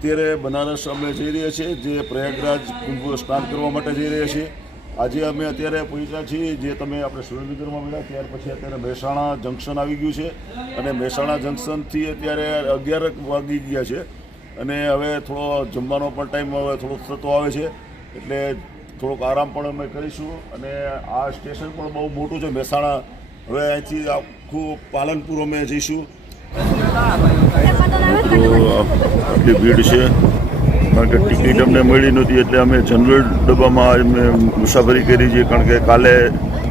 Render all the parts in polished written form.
અત્યારે બનારસ અમે જઈ રહ્યા છીએ, જે પ્રયાગરાજ કુંભ સ્નાન કરવા માટે જઈ રહ્યા છીએ. આજે અમે અત્યારે પહોંચ્યા છીએ, જે તમે આપણે સુરેન્દ્રનગરમાં મળ્યા ત્યાર પછી અત્યારે મહેસાણા જંકશન આવી ગયું છે અને મહેસાણા જંકશનથી અત્યારે 11 વાગી ગયા છે અને હવે થોડો જમવાનો પણ ટાઈમ હવે થોડો થતો આવે છે, એટલે થોડોક આરામ પણ અમે કરીશું. અને આ સ્ટેશન પણ બહુ મોટું છે મહેસાણા. હવે અહીંથી આખું પાલનપુર અમે જઈશું. આટલી ભીડ છે કારણ કે ટિકિટ અમને મળી નહોતી, એટલે અમે જનરલ ડબ્બામાં અમે મુસાફરી કરી છે. કારણ કે કાલે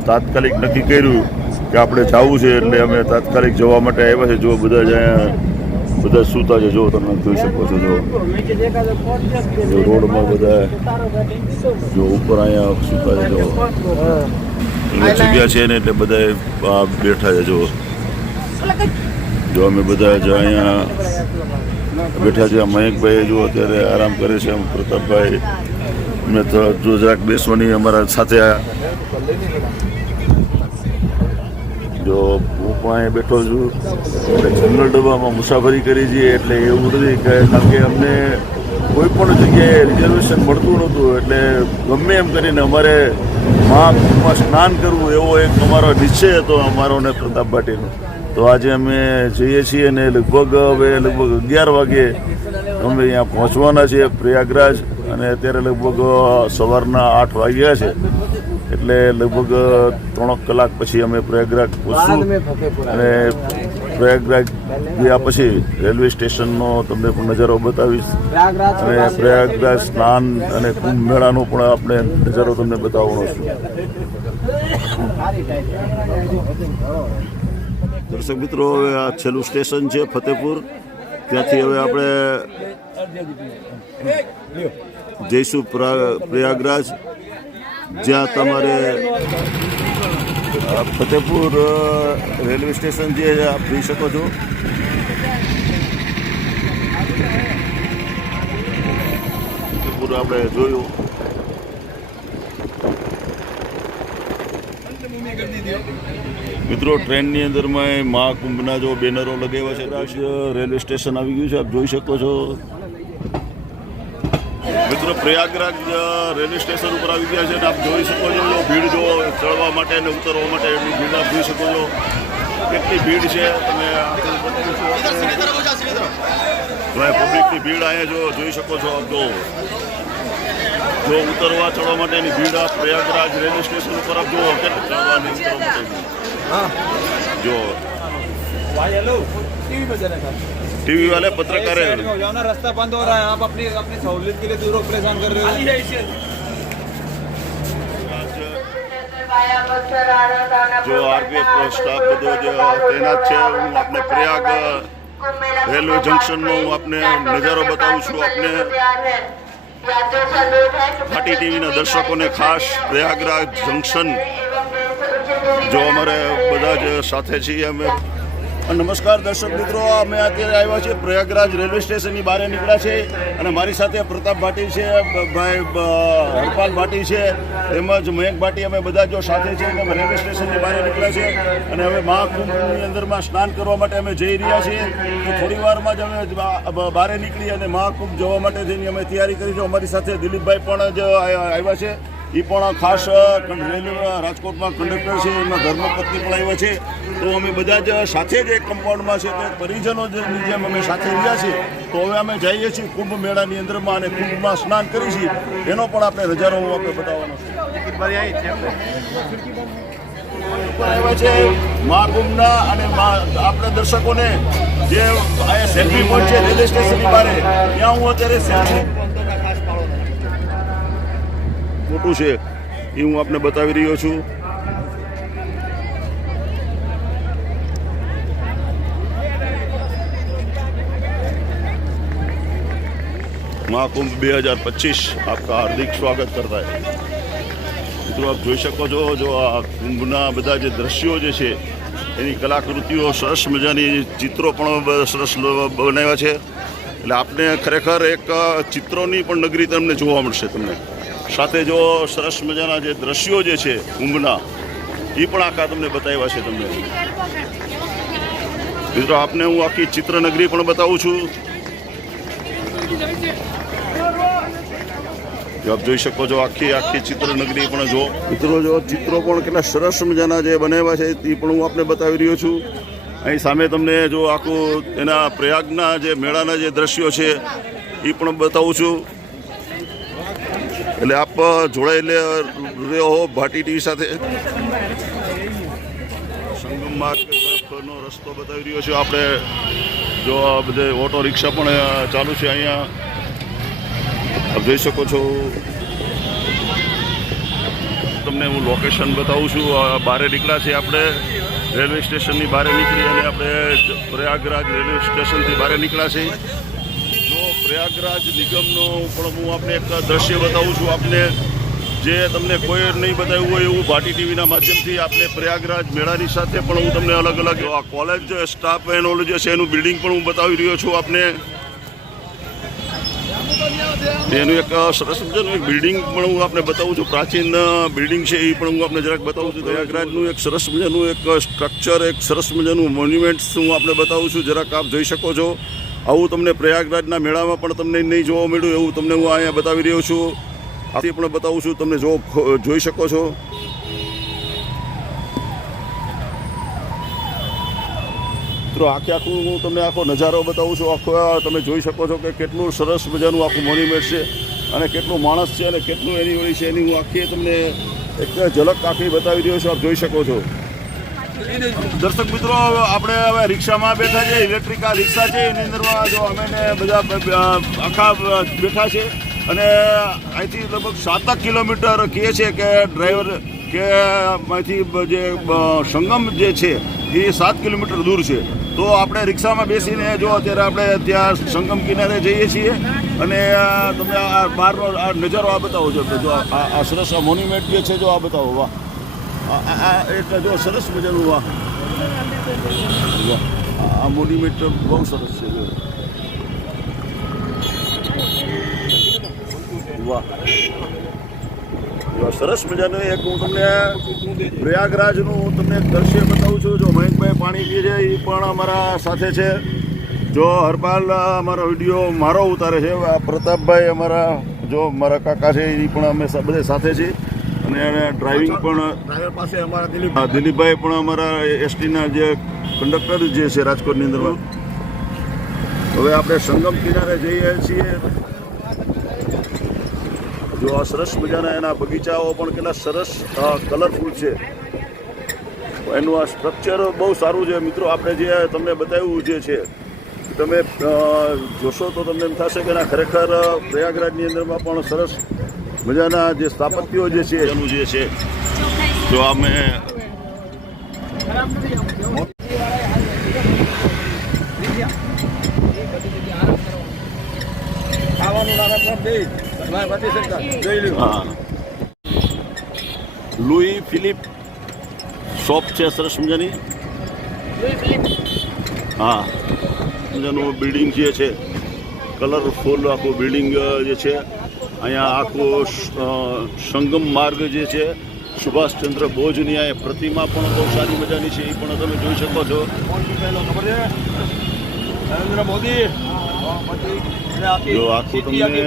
તાત્કાલિક નક્કી કર્યું કે આપણે જવું છે, એટલે અમે તાત્કાલિક જવા માટે આવ્યા છે. જો બધા જ અહીંયા બધા સૂતા છે, જો તમે જોઈ શકો છો. જો રોડમાં બધા જો ઉપર અહીંયા સૂતા છે, જો જગ્યા છે ને એટલે બધા બેઠા છે. જો અમે બધા જ અહીંયા બેઠા છે. મયંકભાઈ જો અત્યારે આરામ કરે છે, પ્રતાપભાઈ મેં તો જો જરાક બેસવાની અમારા સાથે જો હું પણ અહીંયા બેઠો છું. એટલે જનરલ ડબ્બામાં મુસાફરી કરી છીએ, એટલે એવું નથી કારણ કે અમને કોઈ પણ જગ્યાએ રિઝર્વેશન મળતું નહોતું, એટલે ગમે એમ કરીને અમારે મહાકુંભમાં સ્નાન કરવું એવો એક અમારો નિશ્ચય હતો અમારો ને પ્રતાપ ભાટીનો. તો આજે અમે જઈએ છીએ ને લગભગ 11 વાગે અમે અહીંયા પહોંચવાના છીએ પ્રયાગરાજ. અને અત્યારે લગભગ સવારના 8 વાગ્યા છે, એટલે લગભગ 3 કલાક પછી અમે પ્રયાગરાજ પહોંચશું. અને પ્રયાગરાજ ગયા પછી રેલવે સ્ટેશનનો તમને પણ નજારો બતાવીશ, અને પ્રયાગરાજ સ્નાન અને કુંભ મેળાનો પણ આપણે નજારો તમને બતાવવાનો છું. દર્શક મિત્રો, હવે આ છેલ્લું સ્ટેશન છે ફતેપુર. ત્યાંથી હવે આપણે જઈશું પ્રયાગરાજ, જ્યાં તમારે ફતેપુર રેલવે સ્ટેશન જે આપ જોઈ શકો છો. ફતેપુર આપણે જોયું. મિત્રો, ટ્રેનની અંદરમાં મહાકુંભના જો બેનરો લગાવ્યા છે. રેલવે સ્ટેશન આવી ગયું છે, આપ જોઈ શકો છો. મિત્રો, પ્રયાગરાજ રેલવે સ્ટેશન ઉપર આવી ગયા છે અને આપ જોઈ શકો છો. ભીડ જો ચડવા માટે અને ઉતરવા માટે એટલી ભીડ આપ જોઈ શકો છો. કેટલી ભીડ છે તમે પબ્લિકની ભીડ અહીંયા જોઈ શકો છો. આપ જો ઉતરવા ચડવા માટેની ભીડ આપ પ્રયાગરાજ રેલવે સ્ટેશન ઉપર આપ જુઓ કેટલી ચડવાની ઉતરવા માટેની. जो टीवी वाले पत्रकार है ना, रास्ता बंद हो रहा है, आप अपनी सहूलियत के लिए दूर परेशान कर रहे हो. जो आरपीएफ स्टाफ બધો જે તૈનાત છે, હું આપને પ્રયાગ રેલવે જંકશનનો હું આપને નજારો બતાવું છું. આપને ભાટી ટીવીના દર્શકોને ખાસ પ્રયાગરાજ જંકશન જો અમારે બધા જ સાથે છીએ અમે. નમસ્કાર દર્શક મિત્રો, અમે અત્યારે આવ્યા છીએ પ્રયાગરાજ રેલવે સ્ટેશનની બહાર નીકળ્યા છે અને મારી સાથે પ્રતાપ ભાટી છે, ભાઈ હરપાલ ભાટી છે, તેમજ મયંક ભાટી. અમે બધા જો સાથે છે અને રેલવે સ્ટેશનની બહાર નીકળ્યા છે અને હવે મહાકુંભની અંદરમાં સ્નાન કરવા માટે અમે જઈ રહ્યા છીએ. તો થોડી વારમાં જ અમે બહાર નીકળી અને મહાકુંભ જવા માટે થઈને અમે તૈયારી કરી છે. અમારી સાથે દિલીપભાઈ પણ જ આવ્યા છે, એ પણ ખાસ રેલવે રાજકોટમાં કંડક્ટર છે, એમના ધર્મપત્ની પણ આવ્યા છે. તો અમે બધા જ સાથે જ એક કમ્પાઉન્ડમાં છે, તો પરિજનો જેમ અમે સાથે રહ્યા છીએ. તો હવે અમે જઈએ છીએ કુંભ મેળાની અંદરમાં અને કુંભમાં સ્નાન કરી છીએ, એનો પણ આપણે નજારો આપણે બતાવવાનો છે મહાકુંભના. અને આપણા દર્શકોને જે અહીંયા સેલ્ફી પોઈન્ટ છે રેલવે સ્ટેશનની બહાર, ત્યાં હું અત્યારે સેલ્ફી મોટું છે એ હું આપને બતાવી રહ્યો છું. महाकुंभ 2025 आपका हार्दिक स्वागत करता है. મિત્રો, આપ જોઈ શકો છો જો આ કુંભના બધા જે દ્રશ્યો જે છે એની કલાકૃતિઓ સરસ મજાની ચિત્રો પણ સરસ બનાવ્યા છે. એટલે આપને ખરેખર એક ચિત્રોની પણ નગરી તમને જોવા મળશે. તમને સાથે જો સરસ મજાના જે દ્રશ્યો જે છે કુંભના એ પણ આખા તમને બતાવ્યા છે. તમને મિત્રો, આપને હું આખી ચિત્રનગરી પણ બતાવું છું. જો આપ જોઈ શકો છો આખી ચિત્રનગરી પણ જો મિત્રો, જો ચિત્રો પણ કેટલા સરસ મજાના જે બનાવ્યા છે તે પણ હું આપને બતાવી રહ્યો છું. અહીં સામે તમને જો આખું એના પ્રયાગના જે મેળાના જે દ્રશ્યો છે એ પણ બતાવું છું. એટલે આપ જોડાયેલા રહો ભાટી ટીવી સાથે. સંગમ માર્ગ તરફનો રસ્તો બતાવી રહ્યો છું આપણે. જો આ બધે ઓટો રિક્ષા પણ ચાલુ છે અહીંયા, આપ જોઈ શકો છો. તમને હું લોકેશન બતાવું છું. બહાર નીકળ્યા છે આપણે, રેલવે સ્ટેશનની બહાર નીકળી અને આપણે પ્રયાગરાજ રેલવે સ્ટેશનથી બહાર નીકળ્યા છે. જો પ્રયાગરાજ નિગમનો પણ હું આપને એક દ્રશ્ય બતાવું છું આપને, જે તમને કોઈ નહીં બતાવ્યું હોય એવું ભાટી ટીવીના માધ્યમથી આપણે પ્રયાગરાજ મેળાની સાથે પણ હું તમને અલગ અલગ આ કોલેજ સ્ટાફ એન્ડ ઓલ જે છે એનું બિલ્ડિંગ પણ હું બતાવી રહ્યો છું આપને. એનું એક સરસ મજાનું એક બિલ્ડિંગ પણ હું આપને બતાવું છું. પ્રાચીન બિલ્ડિંગ છે એ પણ હું આપને જરાક બતાવું છું. પ્રયાગરાજનું એક સરસ મજાનું એક સ્ટ્રક્ચર, એક સરસ મજાનું મોન્યુમેન્ટ્સ હું આપને બતાવું છું. જરાક આપ જોઈ શકો છો. આવું તમને પ્રયાગરાજના મેળામાં પણ તમને નહીં જોવા મળ્યું એવું તમને હું અહીંયા બતાવી રહ્યો છું. આથી પણ બતાવું છું, તમને જોઈ શકો છો. મિત્રો આખું હું તમને આખો નજારો બતાવું છું. આખો તમે જોઈ શકો છો કે કેટલું સરસ મજાનું આખું મોન્યુમેન્ટ છે અને કેટલું માણસ છે અને કેટલું એની વળી છે એની હું આખી તમને એક ઝલક આખી બતાવી રહ્યો છું. આપ જોઈ શકો છો. દર્શક મિત્રો, આપણે હવે રિક્ષામાં બેઠા છે. ઇલેક્ટ્રિક આ રિક્ષા છે એની અંદરમાં જો અમે બધા આખા બેઠા છે અને અહીંથી લગભગ 7 કિલોમીટર કહે છે કે ડ્રાઈવર કે અહીંથી જે સંગમ જે છે એ 7 કિલોમીટર દૂર છે. તો આપણે રિક્ષામાં બેસીને જો અત્યારે આપણે ત્યાં સંગમ કિનારે જઈએ છીએ અને તમે આ બહારનો આ નજારો આ બતાવો છો. જો આ સરસ આ મોન્યુમેન્ટ જે છે જો આ બતાવો. વાહ, આ એક જો સરસ મજાનું વાહ, આ મોન્યુમેન્ટ બહુ સરસ છે. વાહ, સરસ મજાનું એક હું તમને પ્રયાગરાજનું તમને દ્રશ્ય બતાવું છું. જો મહેશભાઈ પાણી પીએ છે એ પણ અમારા સાથે છે. જો હરપાલ અમારો વિડીયો મારો ઉતારે છે. પ્રતાપભાઈ અમારા જો મારા કાકા છે એ પણ અમે બધે સાથે છીએ. અને ડ્રાઇવિંગ પણ ડ્રાઈવર પાસે અમારા દિલીપભાઈ પણ અમારા એસટીના જે કંડક્ટર જે છે રાજકોટની અંદરમાં. હવે આપણે સંગમ કિનારે જઈએ છીએ. જો આ સરસ મજાના એના બગીચાઓ પણ કેટલા સરસ કલરફુલ છે. એનું આ સ્ટ્રક્ચર બહુ સારું છે. મિત્રો આપણે જે તમને બતાવ્યું જે છે તમે જોશો તો તમને એમ થશે કે ના ખરેખર પ્રયાગરાજની અંદરમાં પણ સરસ મજાના જે સ્થાપત્યો જે છે એનું જે છે જો અમે લુઈ ફિલિપ શોપ છે સરસ મજાની. હા, મજાનું બિલ્ડિંગ જે છે કલરફુલ આખું બિલ્ડિંગ જે છે. અહીંયા આખો સંગમ માર્ગ જે છે સુભાષચંદ્ર બોઝની અહીંયા પ્રતિમા પણ બહુ સારી મજાની છે. એ પણ તમે જોઈ શકો છો. નરેન્દ્ર મોદી જો આખું તમને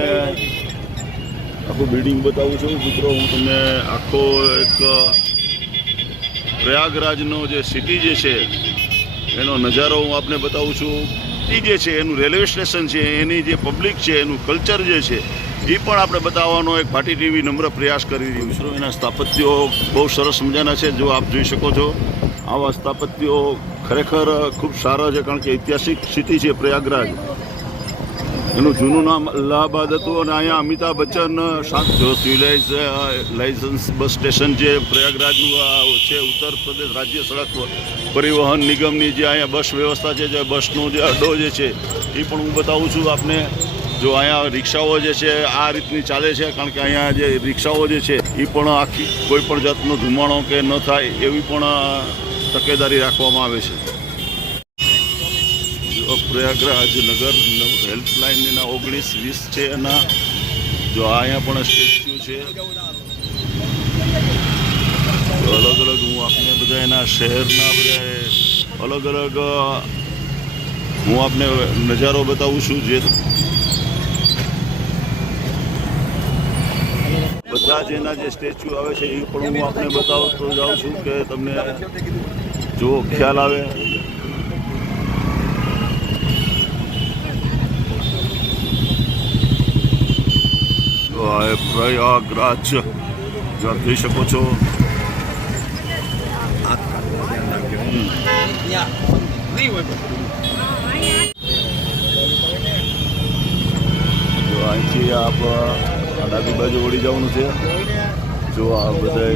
આખું બિલ્ડિંગ બતાવું છું મિત્રો. હું તમને આખો એક પ્રયાગરાજનો જે સિટી જે છે એનો નજારો હું આપને બતાવું છું. એ જે છે એનું રેલવે સ્ટેશન છે, એની જે પબ્લિક છે, એનું કલ્ચર જે છે એ પણ આપણે બતાવવાનો એક ભાટી ટીવી નમ્ર પ્રયાસ કરી રહ્યું છું. એના સ્થાપત્યો બહુ સરસ મજાના છે. જો આપ જોઈ શકો છો આવા સ્થાપત્યો ખરેખર ખૂબ સારા છે. કારણ કે ઐતિહાસિક સિટી છે પ્રયાગરાજ. એનું જૂનું નામ અલ્હાબાદ હતું અને અહીંયા અમિતાભ બચ્ચન જો લાયસન્સ બસ સ્ટેશન જે પ્રયાગરાજનું છે ઉત્તર પ્રદેશ રાજ્ય સડક પરિવહન નિગમની જે અહીંયા બસ વ્યવસ્થા છે, જે બસનો જે અડ્ડો જે છે એ પણ હું બતાવું છું આપને. જો અહીંયા રિક્ષાઓ જે છે આ રીતની ચાલે છે કારણ કે અહીંયા જે રિક્ષાઓ જે છે એ પણ આખી કોઈ પણ જાતનો ધુમાડો કે ન થાય એવી પણ તકેદારી રાખવામાં આવે છે. પ્રયાગરાજ નગર હેલ્પલાઇન એના 19-20 છે એના. જો અહીંયા પણ સ્ટેચ્યુ છે. અલગ અલગ હું આપને બધા એના શહેરના બધા અલગ અલગ હું આપને નજારો બતાવું છું. જે બધા જ એના જે સ્ટેચ્યુ આવે છે એ પણ હું આપને બતાવતો જાઉં છું કે તમને જો ખ્યાલ આવે. તો આ પ્રયાગરાજ જો આપ જોઈ શકો છો. જો અહીંથી આપ ડાબી બાજુ વળી જવાનું છે. જો આ બધા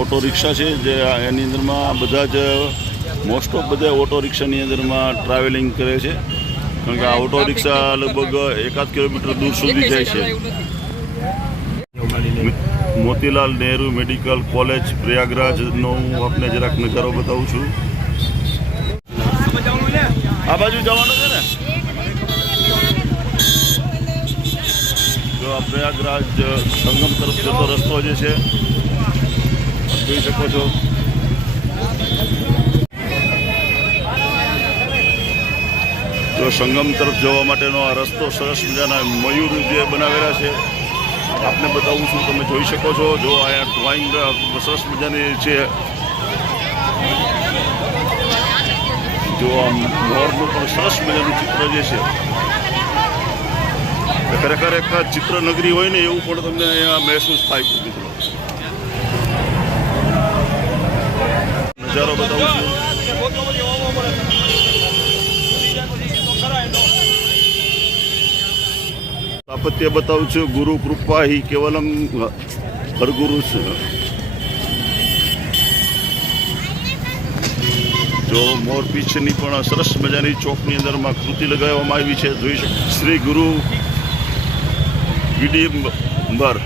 ઓટો રિક્ષા છે જે એની અંદરમાં બધા જ મોસ્ટ ઓફ બધા ઓટો રિક્ષાની અંદરમાં ટ્રાવેલિંગ કરે છે, કારણ કે આ ઓટો રિક્ષા લગભગ 1 કિલોમીટર દૂર સુધી જાય છે. મોતીલાલ નહેરુ મેડિકલ કોલેજ પ્રયાગરાજનો હું આપને જરાક નજારો બતાવું છું. આ બાજુ જવાનું છે ને. જો આ પ્રયાગરાજ સંગમ તરફ જતો રસ્તો જે છે જોઈ શકો છો. જો સંગમ તરફ જવા માટેનો આ રસ્તો સરસ મજાના મયુર જે બનાવેલા છે આપને બતાવું છું. તમે જોઈ શકો છો. જો આ ડ્રોઈંગ સરસ મજાની છે. જો આ મોરનું પણ સરસ મજાનું ચિત્ર જે છે ખરેખર એક ચિત્ર નગરી હોય ને એવું પણ તમને અહીંયા મહેસૂસ થાય છે. મિત્રો નજારો બતાવું છું. સ્થાપત્ય બતાવું છું. ગુરુ કૃપા હિ કેવલમ હરગુરુ. જો મોર પીછની પણ સરસ મજાની ચોકની અંદરમાં કૃતિ લગાવવામાં આવી છે. જોઈ શકો શ્રી ગુરુ વિડીમ્બર.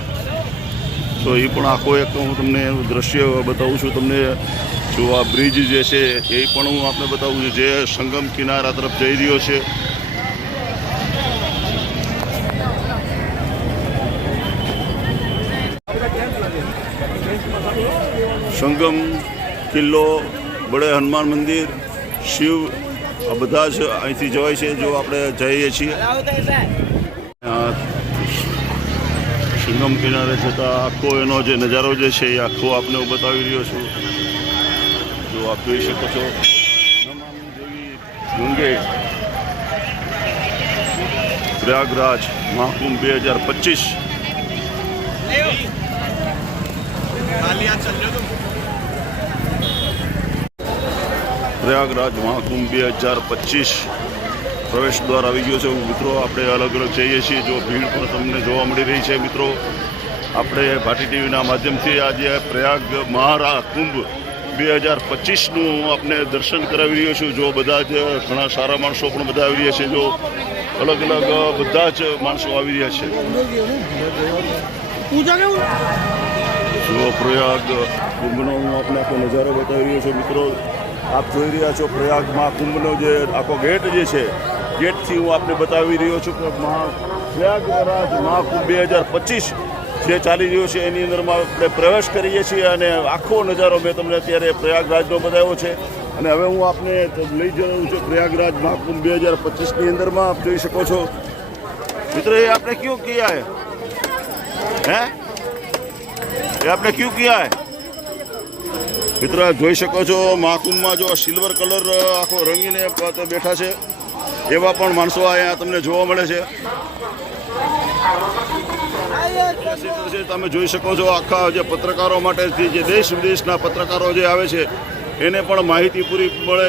તો એ પણ આખો એક હું તમને દ્રશ્ય બતાવું છું. તમને જો આ બ્રિજ જે છે એ પણ હું આપને બતાવું છું જે સંગમ કિનારા તરફ જઈ રહ્યો છે. સંગમ, કિલ્લો, બડે હનુમાન મંદિર, શિવ, આ બધા જ અહીંથી જવાય છે. જો આપણે જઈએ છીએ સંગમ કિનારે જતાં આખો એનો જે નજારો જે છે એ આખો આપને હું બતાવી રહ્યો છું. જો આપ જોઈ શકો છો. નમામિ દેવી ગંગે પ્રયાગરાજ મહાકુંભ 2025. પ્રયાગરાજ મહાકુંભ 2025 પ્રવેશ દ્વાર આવી ગયો છે. મિત્રો આપણે અલગ અલગ જઈએ છીએ. જો ભીડ પણ તમને જોવા મળી રહી છે. મિત્રો આપણે ભાટી ટીવીના માધ્યમથી આજે પ્રયાગ મહાકુંભ 2025નું આપને દર્શન કરાવી રહ્યો છું. જો બધા જ ઘણા સારા માણસો પણ બધા આવી રહ્યા છે. જો અલગ અલગ બધા જ માણસો આવી રહ્યા છે. જો પ્રયાગ કુંભનો હું આપને આખો નજારો બતાવી રહ્યો છું. મિત્રો આપ જોઈ રહ્યા છો પ્રયાગ મહાકુંભનો જે આખો ગેટ જે છે ગેટથી હું આપને બતાવી રહ્યો છું કે પ્રયાગરાજ મહાકુંભ 2025 જે ચાલી રહ્યો છે એની અંદરમાં આપણે પ્રવેશ કરીએ છીએ અને આખો નજારો મેં તમને અત્યારે પ્રયાગરાજનો બતાવ્યો છે. અને હવે હું આપને લઈ જવાનું છું પ્રયાગરાજ મહાકુંભ 2025ની અંદરમાં. આપ જોઈ શકો છો. મિત્રો એ આપણે ક્यों किया है हैं ये आपने क्यों किया है? મિત્રો જોઈ શકો છો મહાકુંભમાં જો સિલ્વર કલર આખો રંગીને બેઠા છે એવા પણ માણસો અહીંયા તમને જોવા મળે છે. તમે જોઈ શકો છો આખા જે પત્રકારો માટેથી જે દેશ વિદેશના પત્રકારો જે આવે છે એને પણ માહિતી પૂરી મળે.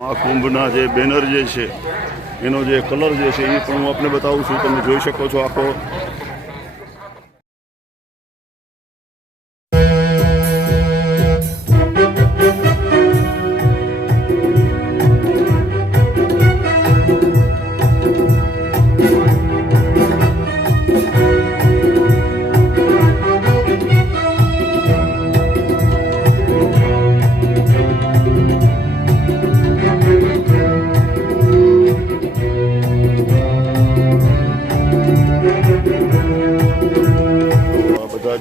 મહાકુંભના જે બેનર જે છે એનો જે કલર જે છે એ પણ હું આપને બતાવું છું. તમે જોઈ શકો છો આખો.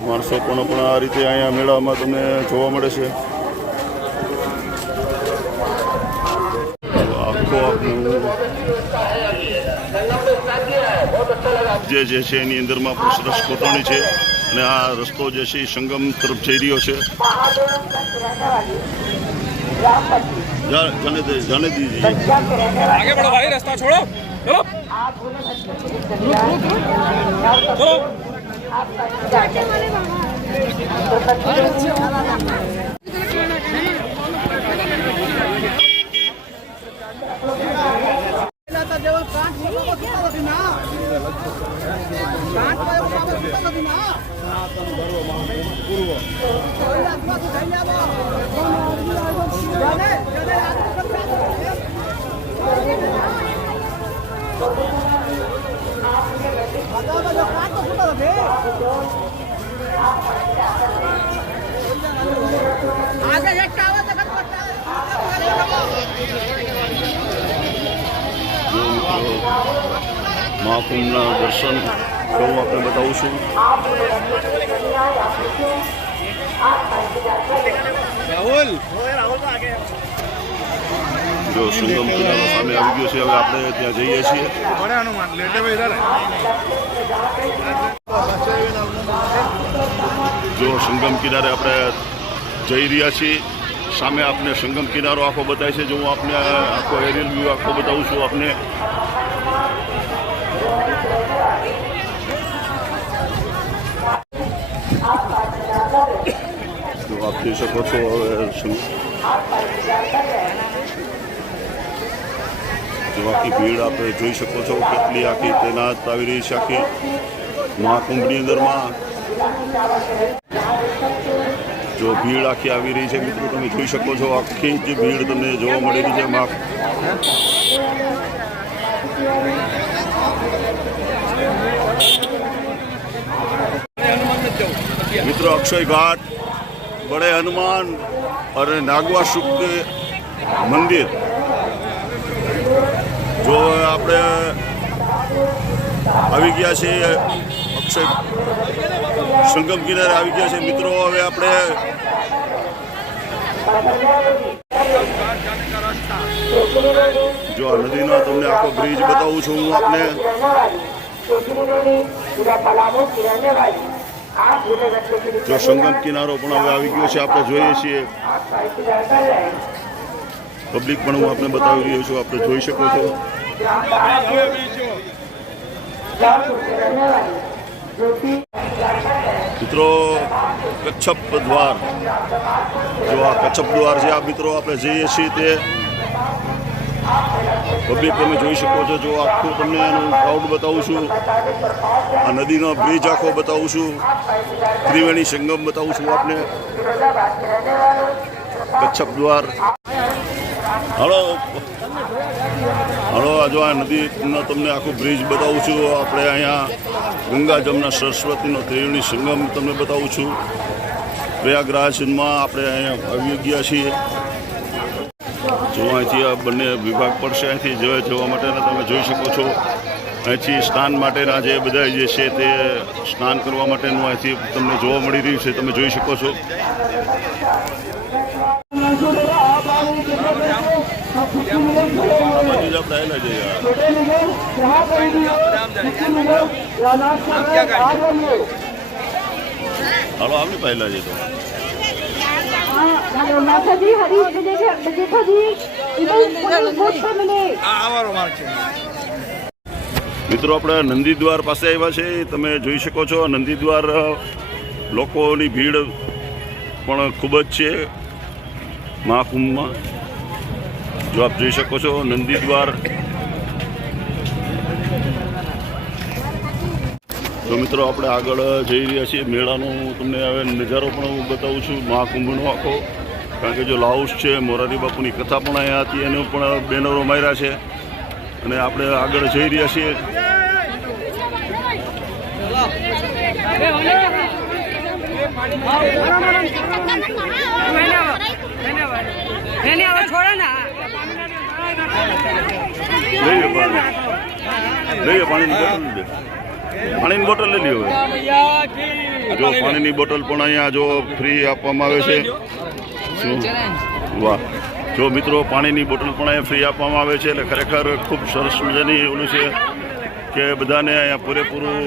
માણસો પણ આ રીતે અહીંયા મેળામાં તમને જોવા મળે છે. આખો મધ્ય જે છે એની અંદરમાં પણ સરસ કોતરણી છે અને આ રસ્તો જે છે એ સંગમ તરફ જઈ રહ્યો છે. जाने दीजिए आगे बढ़ो भाई, रास्ता छोड़ो. चलो મહાકુંભના દર્શન હું આપણે બતાવું છું. જો સંગમ કિનારો સામે આવી ગયો છે. હવે આપણે ત્યાં જઈએ છીએ. જો સંગમ કિનારે આપણે જઈ રહ્યા છીએ. સામે આપને સંગમ કિનારો આખો બતાવે છે. જો હું આપને આખો એરિયલ વ્યૂ આખો બતાવું છું આપને. તો આપ જોઈ શકો છો હવે જો આખી ભીડ આપણે જોઈ શકો છો કેટલી આખી તૈનાત આવી રહી છે આખી મહાકુંભની અંદરમાં. જો ભીડ આખી આવી રહી છે મિત્રો તમે જોઈ શકો છો. આખી જ ભીડ તમને જોવા મળી રહી છે. મિત્રો અક્ષય ઘાટ, બડે હનુમાન અને નાગવા શુક્ર મંદિર જો આપણે આવી ગયા છીએ. અક્ષય સંગમ કિનારે આવી ગયા છે મિત્રો. હવે આપણે જો આ નદીનો તમને આખો બ્રિજ બતાવું છું હું આપને. જો સંગમ કિનારો પણ હવે આવી ગયો છે. આપણે જોઈએ છીએ પબ્લિક પણ હું આપને બતાવી રહ્યો છું. આપણે જોઈ શકો છો. મિત્રો કચ્છપ દ્વાર, જો આ કચ્છપ દ્વાર છે આ મિત્રો આપણે જઈએ છીએ તે પબ્લિક તમે જોઈ શકો છો. જો આખું તમને એનું ક્રાઉડ બતાવું છું. આ નદીનો બ્રિજ આખો બતાવું છું. ત્રિવેણી સંગમ બતાવું છું આપને. કચ્છપ દ્વાર. હલો હલો જો આ નદીનો તમને આખું બ્રિજ બતાવું છું. આપણે અહીંયા ગંગા જમના સરસ્વતીનો ત્રિવેણી સંગમ તમને બતાવું છું. પ્રયાગરાજમાં આપણે અહીંયા આવી ગયા છીએ. જો અહીંથી આ બંને વિભાગ પડશે અહીંથી જવા માટેના તમે જોઈ શકો છો. અહીંથી સ્નાન માટેના જે બધા જે છે તે સ્નાન કરવા માટેનું અહીંથી તમને જોવા મળી રહ્યું છે. તમે જોઈ શકો છો. હાલો આપની પહેલા છે તો મિત્રો આપણે નંદીદ્વાર પાસે આવ્યા છે. તમે જોઈ શકો છો નંદીદ્વાર લોકોની ભીડ પણ ખૂબ જ છે મહાકુંભમાં. જો આપ જોઈ શકો છો નંદીદ્વાર. તો મિત્રો આપણે આગળ જઈ રહ્યા છીએ. મેળાનો તમને હવે નજારો પણ હું બતાવું છું મહાકુંભનો આખો. કારણ કે જો લાઉસ છે મોરારી બાપુની કથા પણ અહીંયા હતી એને પણ બેનરો માર્યા છે અને આપણે આગળ જઈ રહ્યા છીએ. પાણીની બોટલ લઈ લ્યો. જો પાણીની બોટલ પણ અહીંયા જો ફ્રી આપવામાં આવે છે. વાહ, જો મિત્રો પાણીની બોટલ પણ અહીંયા ફ્રી આપવામાં આવે છે. એટલે ખરેખર ખૂબ સરસ મજાની ઓલું છે કે બધાને અહીંયા પૂરેપૂરું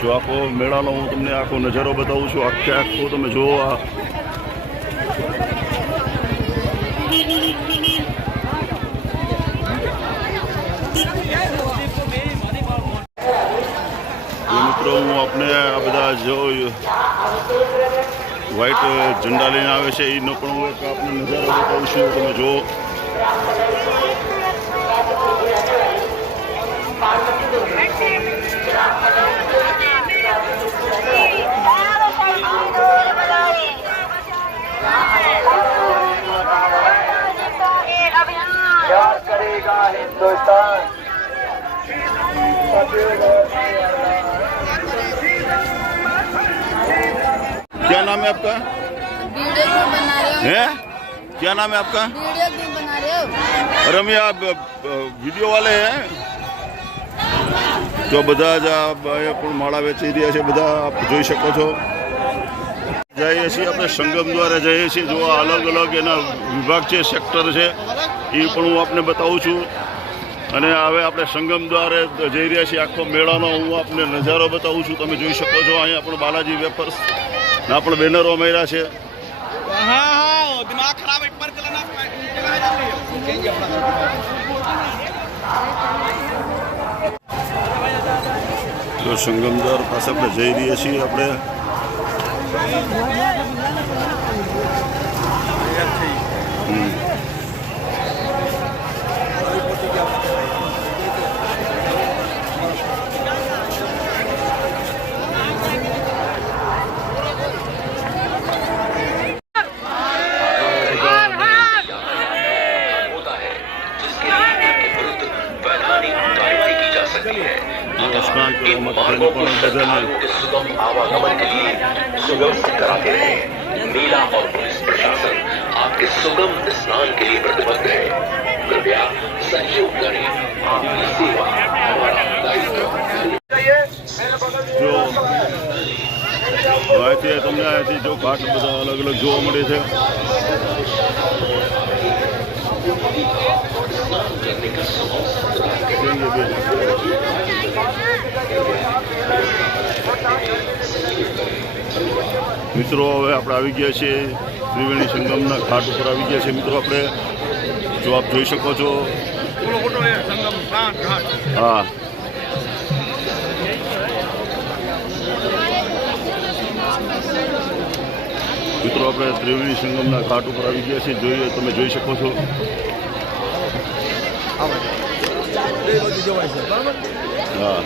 જો આખો મેળાનો હું તમને આખો નજારો બતાવું છું. આખો તમે જુઓ. આ મિત્રો હું આપણે આ બધા જો વ્હાઈટ ઝંડા લઈને આવે છે એનો પણ હું એક આપને નજારો બતાવું છું. તમે જુઓ. याद करेगा हिंदुस्तान. क्या नाम है आपका? वीडियो क्यों बना रहे हो? हैं? क्या नाम है आपका? वीडियो क्यों बना रहे हो? अरे हम आप વિડીયો વાલે હે. જો બધા જ અહીંયા પણ માળા વેચી રહ્યા છે. બધા આપ જોઈ શકો છો. જઈએ છીએ આપણે સંગમ દ્વારા જઈએ છીએ. જો આ અલગ અલગ એના વિભાગ છે, સેક્ટર છે, એ પણ હું આપને બતાવું છું. અને હવે આપણે સંગમ દ્વારે જઈ રહ્યા છીએ. આખો મેળાનો હું આપને નજારો બતાવું છું. તમે જોઈ શકો છો. અહીંયા પણ બાલાજી વેફર્સ ના પણ બેનરો માર્યા છે. दिमाग खराब है पर चलना તો સંગમ દ્વાર પાસે આપણે જઈ રહ્યા છીએ. આપણે स्नान કરવા માટે પણ બધાને के सुगम आवागमन के लिए सुव्यवस्थित कराते रहे. मेला और पुलिस प्रशासन आपके सुगम स्नान के लिए प्रतिबद्ध है. कृपया सहयोग करें. आपकी सेवा हमारा दायित्व. જો અહીંથી તમને અહીંથી જો ઘાટ બધા અલગ અલગ જોવા મળે છે. મિત્રો હવે આપણે આવી ગયા છીએ ત્રિવેણી સંગમના ઘાટ ઉપર આવી ગયા છે. મિત્રો આપણે જો આપ જોઈ શકો છો. હા, મિત્રો આપણે ત્રિવેણી સંગમના ઘાટ ઉપર આવી ગયા છીએ. જોઈએ તમે જોઈ શકો છો. હા,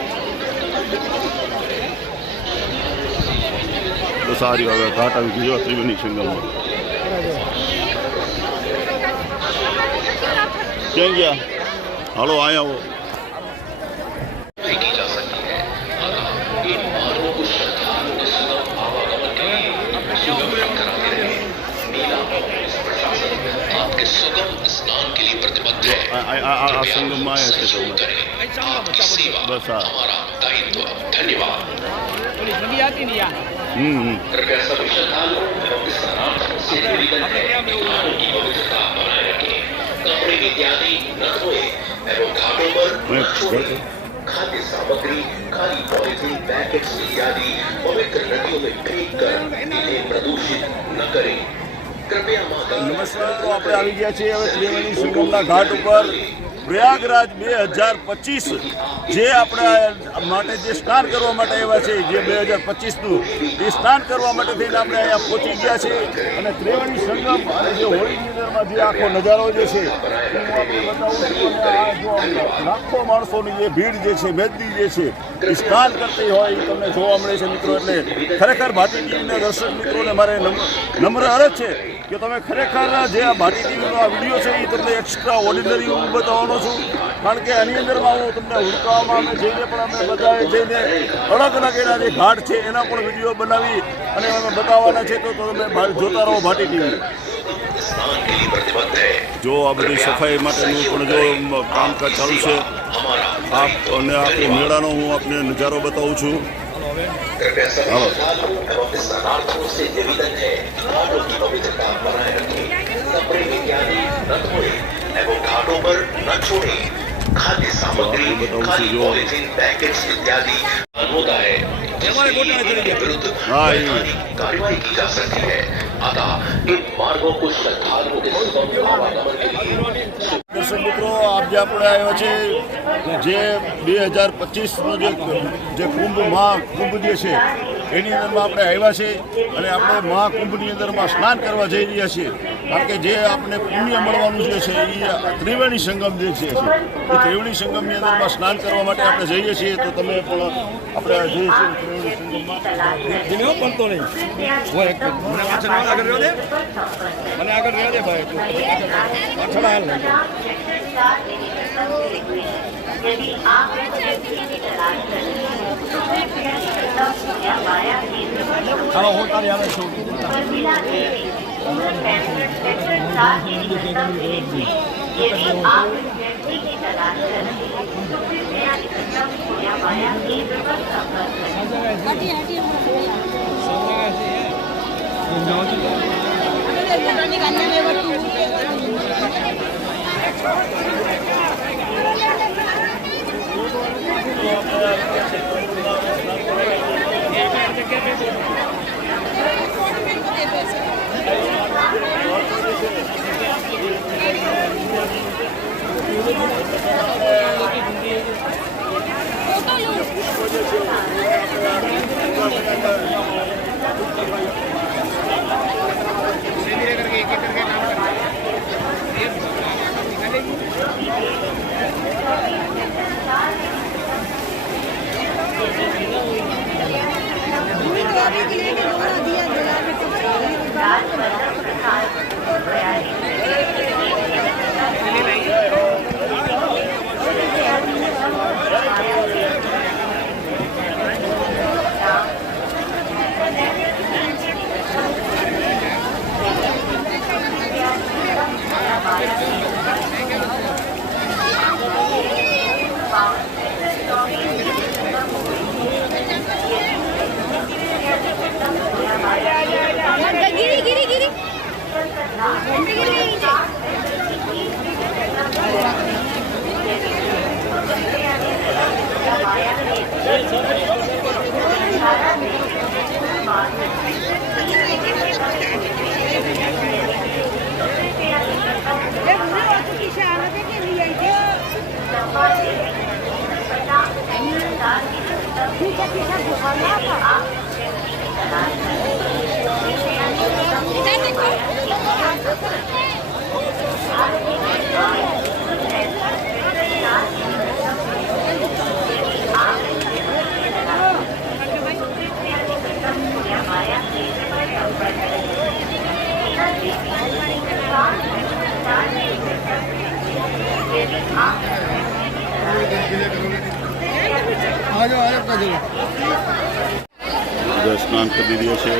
તો સારી હવે ઘાટ આવી ગયો ત્રિવેણી સંગમમાં. ક્યાં ગયા? હાલો અહીંયા આવો. की जा सकती है. इन मार्गों को श्रद्धालुओं के सुगम आवागमन के लिए सुव्यवस्थित कराते रहे. मेला और पुलिस प्रशासन आपके सुगम स्नान के लिए प्रतिबद्ध है. આ સંગમમાં આવ્યા છે सहयोग તમે. करें. आपकी सेवा बस हाँ। हमारा दायित्व. धन्यवाद. હમ. कृपया सभी श्रद्धालुओं एवं स्नानार्थियों से निवेदन है कि घाटों की पवित्रता बनाए रखें. कपड़े इत्यादि न धोए एवं घाटों पर न छोड़ें. खाद्य सामग्री, खाली पॉलिथीन, पैकेट्स इत्यादि पवित्र नदियों में फेंक कर इन्हें प्रदूषित न करें. कृपया माता નમસ્કાર. તો આપણે આવી ગયા છીએ હવે ત્રિવેણી સંગમના ઘાટ ઉપર. પ્રયાગરાજ 2025 જે આપણા માટે જે સ્નાન કરવા માટે આવ્યા છે, જે 2025નું એ સ્નાન કરવા માટે થઈને આપણે અહીંયા પહોંચી ગયા છે. અને ત્રિવેણી સંગમ અને જે હોળીની અંદરમાં જે આખો નજારો જે છે એ હું આપણે બતાવું છું. અને આ જો લાખો માણસોની જે ભીડ જે છે, મેદની જે છે એ સ્નાન કરતી હોય એ તમને જોવા મળે છે. મિત્રો એટલે ખરેખર ભાટી ટીવીના દર્શક મિત્રોને મારે નમ્ર અરજ છે કે તમે ખરેખર જે આ ભાટી ટીવીનો આ વિડીયો છે એ તમને એક્સ્ટ્રા ઓર્ડિનરી હું બતાવવાનો છું. કારણ કે આની અંદરમાં હું તમને હુડકામાં અમે જઈને પણ અમે બધાએ જઈને અલગ અલગ એના જે ઘાટ છે એના પણ વિડીયો બનાવી અને અમે બતાવવાના છે. તો તમે જોતા રહો ભાટી ટીવી. स्नान के लिए प्रतिबद्ध है. જો આ બધી સફાઈ માટેનું પણ જો કામકાજ ચાલુ છે. આપ અને આખો મેળાનો હું આપને નજારો બતાવું છું. कृपया सभी श्रद्धालुओं एवं स्नानार्थियों से निवेदन है घाटों की पवित्रता बनाए रखें. कपड़े इत्यादि न धोए एवं घाटों पर न छोड़ें. खाद्य सामग्री खाली पॉलिथीन पैकेट्स इत्यादि होता है जिसके विरुद्ध वैधानिक कार्रवाई की जा सकती है। अतः इन मार्गों को श्रद्धालुओं के सुगम आवागमन के लिए દર્શક મિત્રો આપ જે આપણે આવ્યા છે જે 2025નો જે કુંભ જે છે એની અંદરમાં આપણે આવ્યા છે અને આપણે મહાકુંભની અંદરમાં સ્નાન કરવા જઈ રહ્યા છીએ કારણ કે જે આપણે પુણ્ય મળવાનું જે છે એ ત્રિવેણી સંગમ જે છે એ ત્રિવેણી સંગમની અંદરમાં સ્નાન કરવા માટે આપણે જઈએ છીએ તો તમે પણ આપણે જઈએ છીએ ત્રિવેણી સંગમમાં જીનો પડતો નહીં હોય એક મને પાછળ આગળ રહ્યો દે મને આગળ રહ્યો દે ભાઈ પાછળ હાલ નહીં હાલો હું તારી આવે છું બધા સ્નાન કરી રહ્યા છે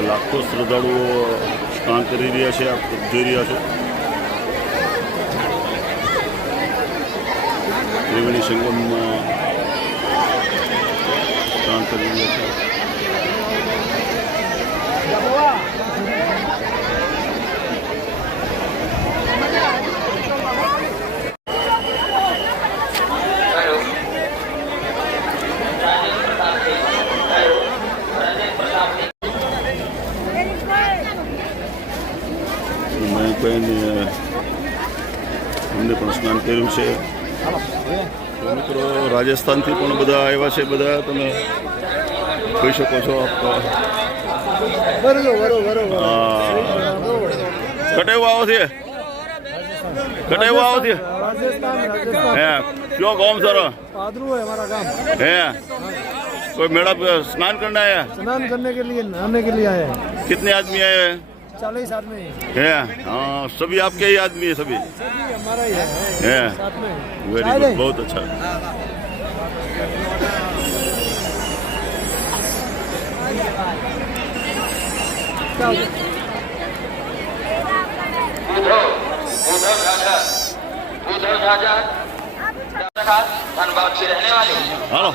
લાખો શ્રદ્ધાળુઓ સ્નાન કરી રહ્યા છે આપ જોઈ રહ્યા છો ત્રિવેણી સંગમમાં સ્નાન કરી રહ્યા છે એમને પણ સ્નાન કર્યું છે મિત્રો રાજસ્થાનથી પણ બધા આવ્યા છે બધા તમે જોઈ શકો છો કટેવું આવો છે કટેવું આવો છે હે क्यों गाँव सर पादरू है हमारा गांव। है कोई मेला स्नान करना है स्नान करने के लिए नहाने के लिए आए हैं। कितने आदमी आए हैं 40 आदमी है हाँ सभी आपके ही आदमी है सभी हमारा ही है साथ में। वेरी गुड बहुत अच्छा धनबाद से रहने वाले हेलो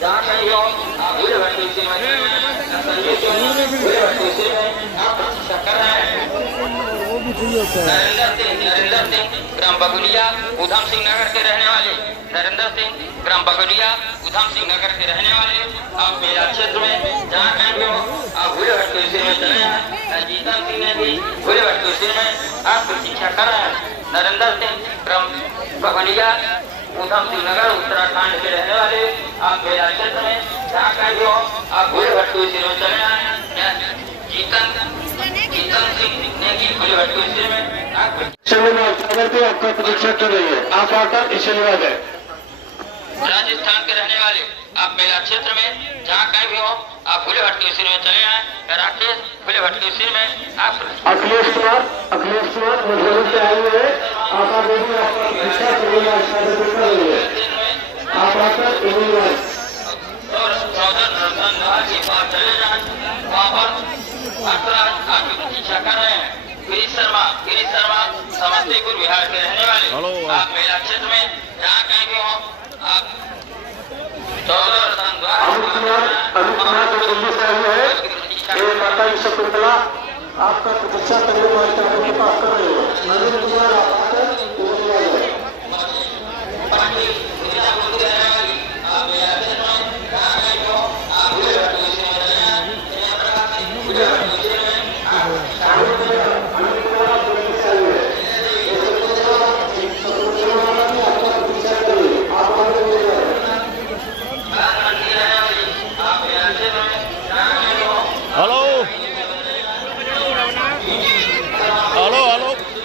जहाँ कहीं हो आप भूले भटके से में भूले भटके से में आप प्रतीक्षा कर रहे हैं नरेंद्र सिंह ग्राम बगुलिया उधम सिंह नगर के रहने वाले नरेंद्र सिंह ग्राम बगुलिया उधम सिंह नगर के रहने वाले आप मेरा क्षेत्र में जहाँ कहीं हो आप भूले भटके से में चले हैं जीतन सिंह ने भी भूले भटके से में आप प्रतीक्षा कर रहे हैं नरेंद्र सिंह ग्राम बगुलिया उधम सिंह नगर उत्तराखंड के रहने वाले आप मेरा क्षेत्र में जहाँ कहीं हो आप भूले भटके से में चले आए जीतन सिंह ने भी भूले भटके से में आपका प्रतीक्षा कर रही है आप आकर आशीर्वाद है राजस्थान के रहने वाले आप मेला क्षेत्र में जहाँ कहीं भी हो आप भूले भटके सिर में चले आए राकेश भूले भटके सिर में आप अखिलेश कुमार मधुबनी से आए हुए हैं आप आकर प्रतीक्षा कर रही है आप आकर आशीर्वाद और सौदर रतनलाल जी पास चले जाए वहाँ पर अखराज आपकी प्रतीक्षा कर रहे हैं गिरीश शर्मा समस्तीपुर बिहार के रहने वाले आप मेला क्षेत्र में जहाँ कहीं भी हो आप सौदर रतनलाल अमित कुमार जो दिल्ली से आए हुए हैं ये माता शकुंतला आपका प्रतीक्षा करने वाले के पास कर रहे हैं अमित कुमार आप आकर आशीर्वाद है हेलो हेलो हेलो हेलो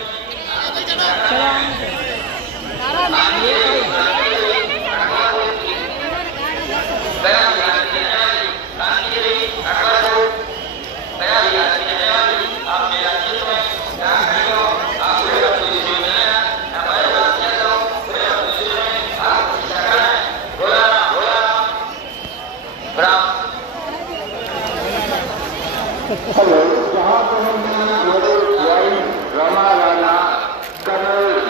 जहाँ पर रमा राणा कर्नल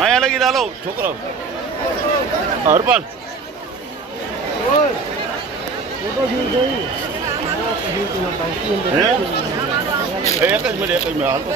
અહીંયા લગી ચાલો છોકરો હરપાલ એક જ મિનિટ હાલ તો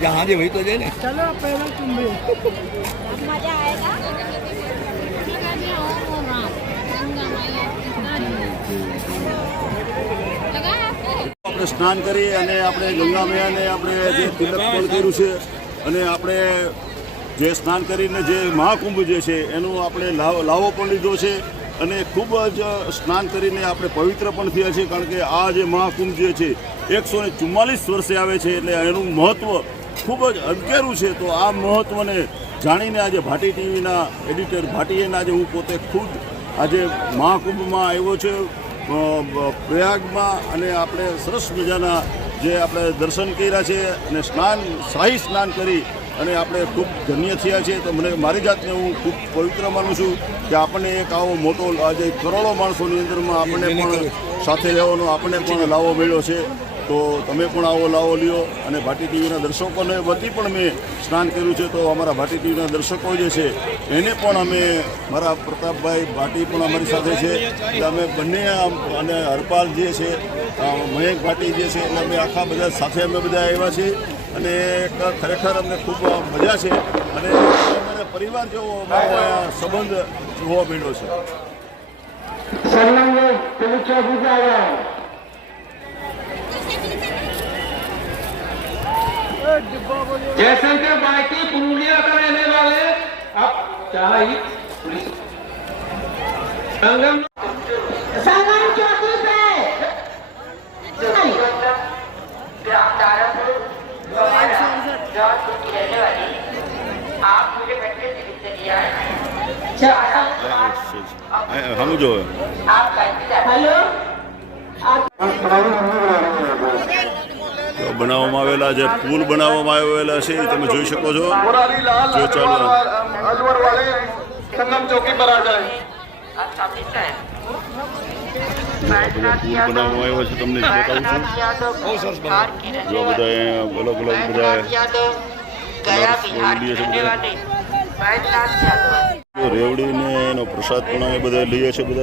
यहाँ दे वही तो दे ना चलो पहले तुम भी मजा आएगा આપણે સ્નાન કરી અને આપણે ગંગા મૈયાને આપણે જે તિલક પણ કર્યું છે અને આપણે જે સ્નાન કરીને જે મહાકુંભ જે છે એનું આપણે લાવો પણ લીધો છે અને ખૂબ જ સ્નાન કરીને આપણે પવિત્ર પણ થયા છીએ, કારણ કે આ જે મહાકુંભ જે છે 144 વર્ષે આવે છે, એટલે એનું મહત્ત્વ ખૂબ જ અગેરું છે. તો આ મહત્ત્વને જાણીને આજે ભાટી ટીવીના એડિટર ભાટીએના આજે હું પોતે ખુદ આજે મહાકુંભમાં આવ્યો છે પ્રયાગમાં, અને આપણે સરસ મજાના જે આપણે દર્શન કર્યા છે અને શાહી સ્નાન કરી અને આપણે ખૂબ ધન્ય થયા છીએ. તો મને મારી જાતને હું ખૂબ પવિત્ર માનું છું કે આપણને એક આવો મોટો આજે કરોડો માણસોની અંદરમાં આપણને પણ સાથે રહેવાનો આપણને પણ લાવો મળ્યો છે. તો તમે પણ આવો લાવો લ્યો. અને ભાટી ટીવીના દર્શકોને વતી પણ મેં સ્નાન કર્યું છે, તો અમારા ભાટી ટીવીના દર્શકો જે છે એને પણ અમે, મારા પ્રતાપભાઈ ભાટી પણ અમારી સાથે છે, એટલે અમે બંને અને હરપાલ જે છે મયંક ભાટી જે છે, એટલે અમે આખા બધા સાથે અમે બધા આવ્યા છીએ અને ખરેખર અમને ખૂબ મજા છે અને અમારે પરિવાર જેવો અમારો સંબંધ જોવા મળ્યો છે. जयशंकर बाटी पुरुलिया का रहने वाले आप क्या ही संगम चौकी पे आप मुझे बैठे से दिया है हम जो हेलो બનાવવામાં આવેલા જે પુલ બનાવવામાં આવેલા છે એ તમે જોઈ શકો છો. જો ચાલો अलवर वाले संगम चौकी पर आ जाए. બધા પુલ બનાવવામાં આવ્યો છે, તમને બતાવું છું. જો બધા અહીંયા અલગ અલગ બધા રેવડીને એનો પ્રસાદ પણ અમે બધા લઈએ છીએ. બધા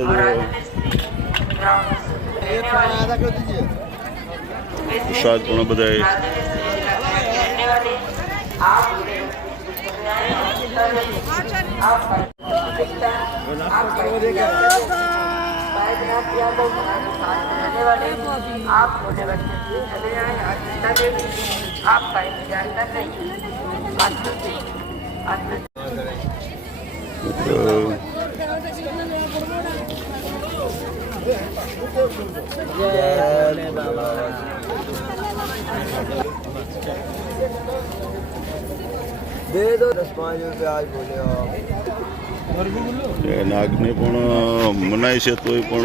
પ્રસાદ પણ બધા दे दो 10-5 रुपये आज बोले आप. નાગને પણ મનાય છે, તોય પણ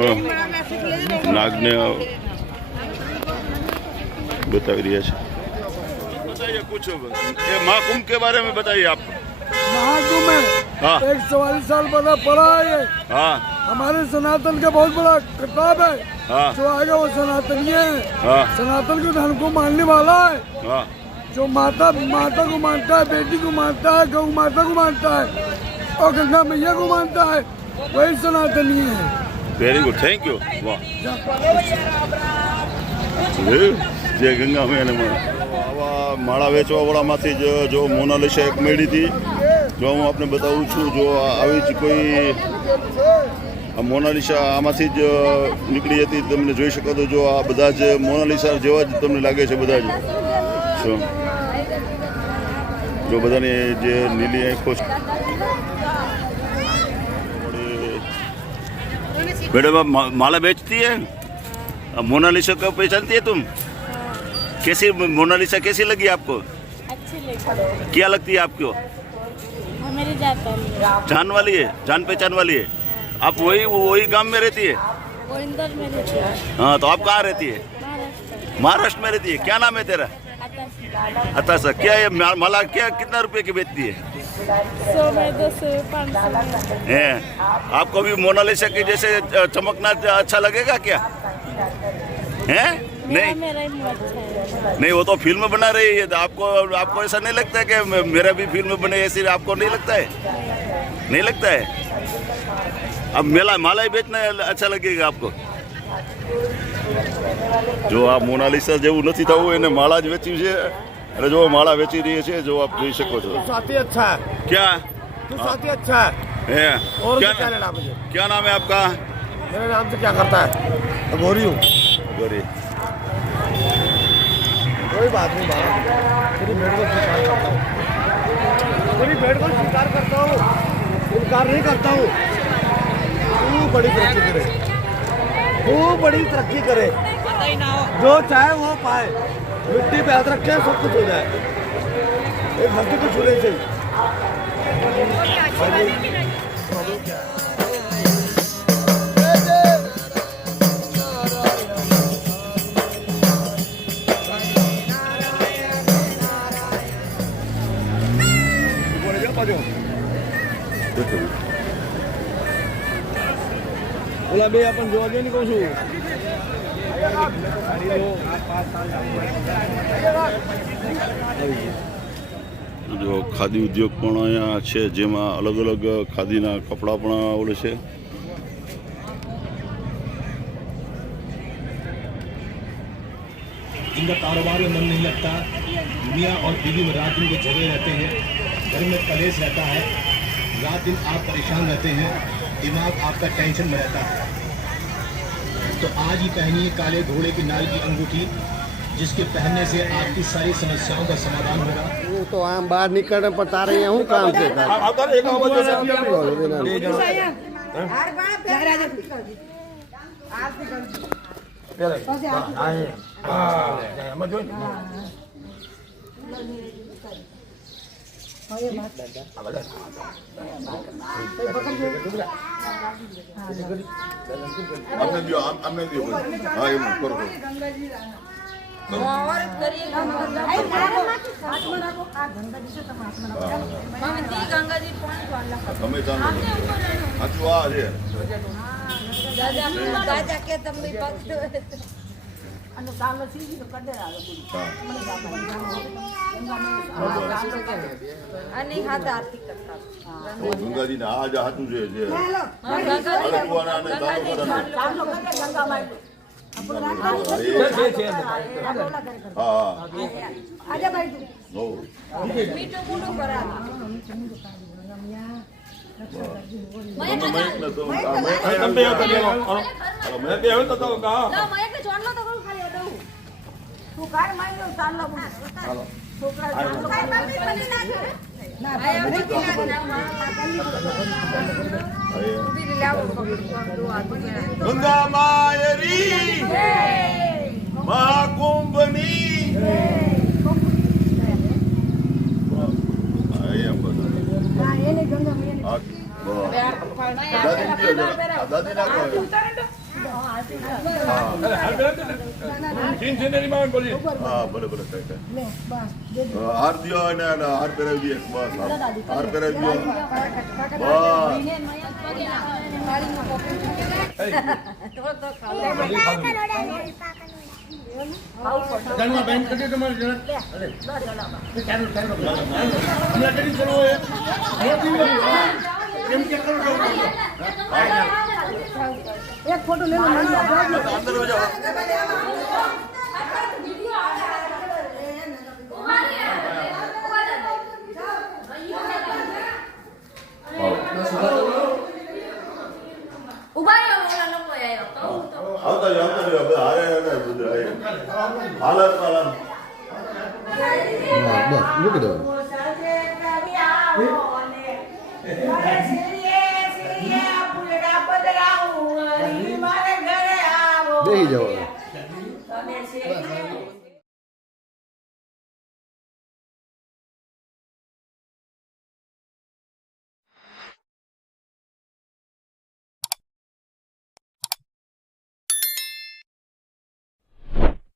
નાગને बताइए રહ્યા છે. बताइए कुछ ये महाकुंभ के बारे में बताइए आप. महाकुंभ में हाँ 144 साल पड़ा है ये. हाँ हमारे सनातन का बहुत बड़ा किताब है. हाँ जो आएगा वो सनातनी है. हाँ सनातन को धर्म को मानने वाला है. हाँ जो माता को मानता है, बेटी को मानता है, गौ माता को मानता है और गंगा मैया को मानता है, वही सनातनी है. Very good, thank you. વાહ, જય ગંગા મેં આવા માળા વેચવાવાળામાંથી જ જો મોનાલિસા એક મળી હતી. જો હું આપને બતાવું છું, જો આવી જ કોઈ આ મોનાલિસા આમાંથી જ નીકળી હતી. તમને જોઈ શકો તો જો આ બધા જ મોનાલિસા જેવા જ તમને લાગે છે બધા જ. શું જો બધાની જે નીલી આંખો છે. मैडम आप माला बेचती है? मोनालिसा को पहचानती है तुम? कैसी मोनालिसा कैसी लगी आपको? अच्छी लगी. क्या लगती है आपको? हमारी जात वाली है. जान वाली है, जान पहचान वाली है. आप वही गांव में रहती है? वो इंदौर में रहती है. हाँ, तो आप कहाँ रहती है? महाराष्ट्र. महाराष्ट्र में रहती है. क्या नाम है तेरा? अताशा. क्या ये माला क्या कितना रुपए की बेचती है? 100 में 200 500 है. आपको भी मोनालिसा की जैसे चमकना अच्छा लगेगा क्या? है नहीं? मेरा ही मुँह अच्छा है. नहीं, वो तो फिल्म बना रही है. आपको ऐसा नहीं लगता है कि मेरा भी फिल्म बने, ऐसे आपको नहीं लगता है? नहीं लगता है? अब माला ही बेचना अच्छा लगेगा आपको. जो आप मोनालिसा જેવું નથી થવું એને માળા જ વેચી છે. અને જો માળા વેચી રહી છે, જો આપ જોઈ શકો છો. साथी अच्छा है. क्या तू साथी अच्छा है. है? और क्या क्या लेना मुझे? क्या नाम है आपका? मेरे नाम से क्या करता है? गोरी हूँ. गौरी. कोई बात नहीं बाबा, मेरे को मेरी भेड़ को स्वीकार करता हूँ, इनकार नहीं करता हूँ। खूब बड़ी तरक्की करे, खूब बड़ी तरक्की करे, जो चाहे वो पाए, मिट्टी पे हाथ रखे सब कुछ हो जाए। एक धरती को छूने से બોલા બે આપણ જોવા જોઈએ ને કહું છું જો ખાદી ઉદ્યોગ પણ અહીંયા છે, જેમાં અલગ અલગ ખાદીના કપડાં પણ આવડે છે. इनका कारोबार में मन नहीं लगता, मियाँ और बीवी में रात दिन के झगड़े रहते हैं, घर में कलेश रहता है, रात दिन आप परेशान रहते हैं, दिमाग आपका टेंशन में रहता है। तो आज ही पहनिए काले घोड़े की नाल की अंगूठी, जिसके पहनने से आपकी सारी समस्याओं का समाधान होगा। तो आम बाहर निकलने पर तारे यहाँ हूँ काम से અમને દો હા એમ કરો તમે સાચું આ છે ગંગાજીને આ જ હાથું છે જે ગંગા માયરી મહાકુંભની હાર દિયો અને હાર પહેરાવી દઈએ બસ હાર પહેરાવી દો एक फोटो ले लो અંદર हो जाओ આવતા જાવ હારે હાલત વાળા બસ મૂકી દો બેસી જાઓ